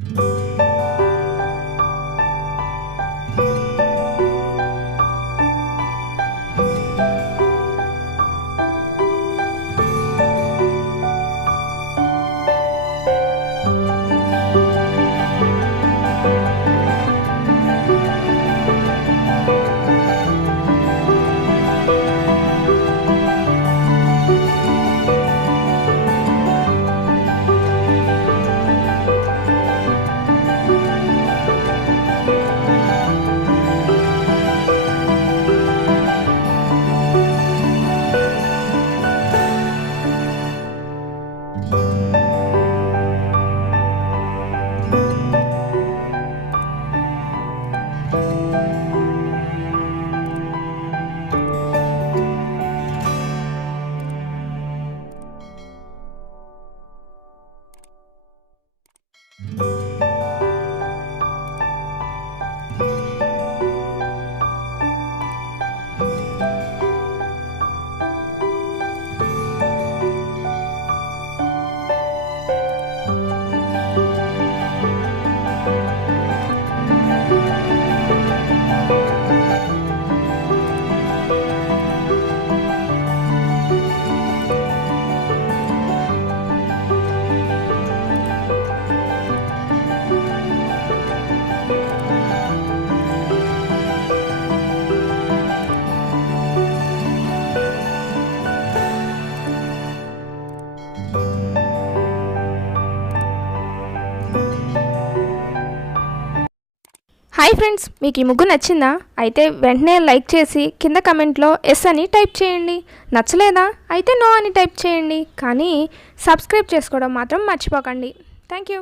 Hi friends, మీకు ఈ ముగ్గు నచ్చిందా? అయితే వెంటనే లైక్ చేసి కింద కమెంట్లో ఎస్ అని టైప్ చేయండి. నచ్చలేదా? అయితే నో అని టైప్ చేయండి. కానీ సబ్స్క్రైబ్ చేసుకోవడం మాత్రం మర్చిపోకండి. Thank you.